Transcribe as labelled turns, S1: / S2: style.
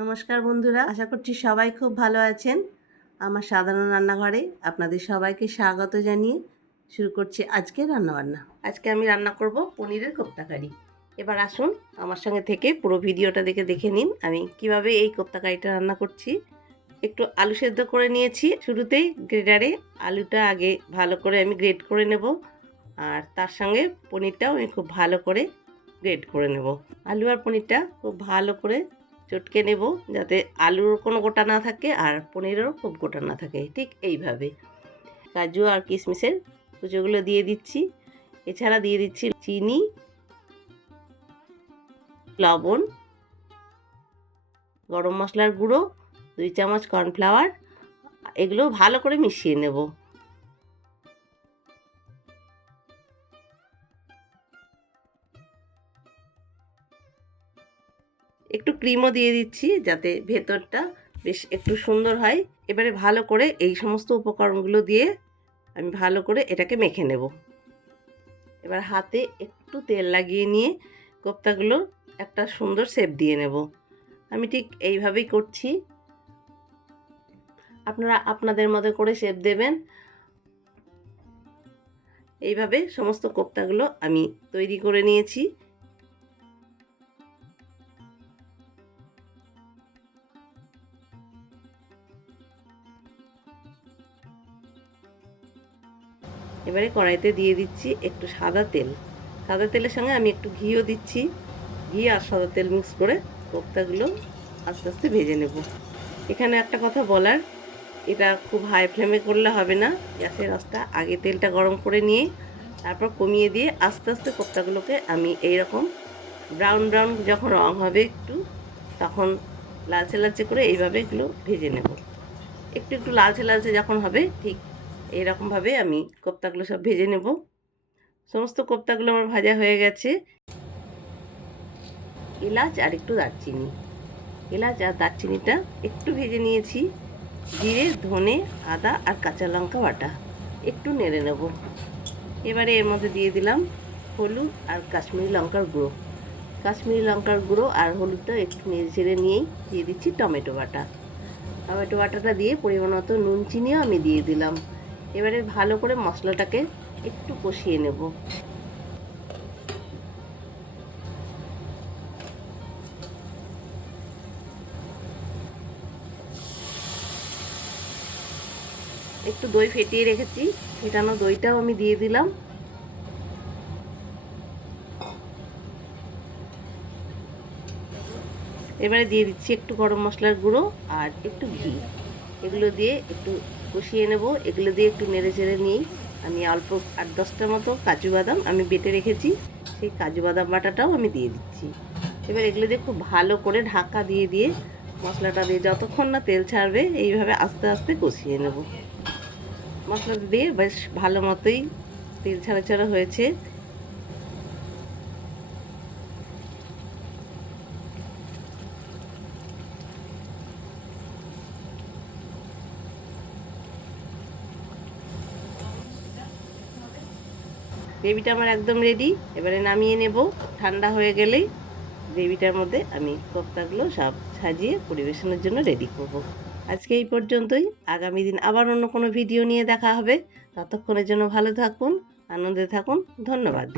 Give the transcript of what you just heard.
S1: নমস্কার বন্ধুরা, আশা করছি সবাই খুব ভালো আছেন। আমার সাধারণ রান্নাঘরে আপনাদের সবাইকে স্বাগত জানিয়ে শুরু করছি আজকে রান্নাবান্না। আজকে আমি রান্না করব পনিরের কোপ্তাকারি এবার আসুন, আমার সঙ্গে থেকে পুরো ভিডিওটা দেখে দেখে নিন, আমি কীভাবে এই কোপ্তাকারিটা রান্না করছি। একটু আলু সেদ্ধ করে নিয়েছি, শুরুতেই গ্রেটারে আলুটা আগে ভালো করে আমি গ্রেড করে নেব, আর তার সঙ্গে পনিরটাও আমি খুব ভালো করে গ্রেড করে নেব। আলু আর পনিরটা খুব ভালো করে চটকে নেব যাতে আলুর কোনো গোটা না থাকে আর পনিরেরও খুব গোটা না থাকে, ঠিক এইভাবে। কাজু আর কিশমিশের কুচোগুলো দিয়ে দিচ্ছি। এছাড়া দিয়ে দিচ্ছি চিনি, লবণ, গরম মশলার গুঁড়ো, দুই চামচ কর্নফ্লাওয়ার, এগুলো ভালো করে মিশিয়ে নেব। একটু ক্রিমও দিয়ে দিচ্ছি যাতে ভেতরটা বেশ একটু সুন্দর হয়। এবারে ভালো করে এই সমস্ত উপকরণগুলো দিয়ে আমি ভালো করে এটাকে মেখে নেব। এবার হাতে একটু তেল লাগিয়ে নিয়ে কোপ্তাগুলো একটা সুন্দর শেপ দিয়ে নেব। আমি ঠিক এইভাবেই করছি। আপনারা আপনাদের মতো করে শেপ দেবেন। এইভাবে সমস্ত কোপ্তাগুলো আমি তৈরি করে নিয়েছি। এবারে কড়াইতে দিয়ে দিচ্ছি একটু সাদা তেল। সাদা তেলের সঙ্গে আমি একটু ঘিও দিচ্ছি। ঘি আর সাদা তেল মিক্স করে কোপ্তাগুলো আস্তে আস্তে ভেজে নেব। এখানে একটা কথা বলার, এটা খুব হাই ফ্লেমে করলে হবে না। গ্যাসের আঁচটা আগে তেলটা গরম করে নিয়ে তারপর কমিয়ে দিয়ে আস্তে আস্তে কোপ্তাগুলোকে আমি এই রকম ব্রাউন ব্রাউন যখন রং হবে একটু, তখন লালচে লালচে করে এইভাবে এগুলো ভেজে নেব। একটু একটু লালচে লালচে যখন হবে, ঠিক এইরকমভাবে আমি কোপ্তাগুলো সব ভেজে নেব। সমস্ত কোপ্তাগুলো আমার ভাজা হয়ে গেছে। এলাচ আর একটু দারচিনি। এলাচ আর দারচিনিটা একটু ভেজে নিয়েছি। জিরে, ধনে, আদা আর কাঁচা লঙ্কা বাটা। একটু নেড়ে নেব। এবারে এর মধ্যে দিয়ে দিলাম হলুদ আর কাশ্মীরি লঙ্কার গুঁড়ো। কাশ্মীরি লঙ্কার গুঁড়ো আর হলুদটা একটু নেড়ে ছেড়ে নিয়েই দিয়ে দিচ্ছি টমেটো বাটা। টমেটো বাটাটা দিয়ে পরিমাণ মতো নুন, চিনিও আমি দিয়ে দিলাম। এবারে ভালো করে মশলাটাকে একটু কষিয়ে নেব। একটু দই ফেটিয়ে রেখেছি, ফেটানো দইটাও আমি দিয়ে দিলাম। এবারে দিয়ে দিচ্ছি একটু গরম মশলার গুঁড়ো আর একটু ঘি। এগুলো দিয়ে একটু কষিয়ে নেব। এগুলো দিয়ে একটু নেড়ে চেড়ে নিই আমি অল্প আট দশটা মতো কাজু বাদাম আমি বেটে রেখেছি। সেই কাজু বাদাম বাটাটাও আমি দিয়ে দিচ্ছি। এবার এগুলো দিয়ে খুব ভালো করে ঢাকা দিয়ে দিয়ে মশলাটা দিয়ে যতক্ষণ না তেল ছাড়বে এইভাবে আস্তে আস্তে কষিয়ে নেব। মশলাটা দিয়ে বেশ ভালো মতোই তেল ছাড়া ছাড়া হয়েছে। গ্রেভিটা আমার একদম রেডি এবারে নামিয়ে নেব। ঠান্ডা হয়ে গেলেই গ্রেভিটার মধ্যে আমি কোপ্তাগুলো সব সাজিয়ে পরিবেশনের জন্য রেডি করব। আজকে এই পর্যন্তই। আগামী দিন আবার অন্য কোনো ভিডিও নিয়ে দেখা হবে। ততক্ষণের জন্য ভালো থাকুন, আনন্দে থাকুন। ধন্যবাদ।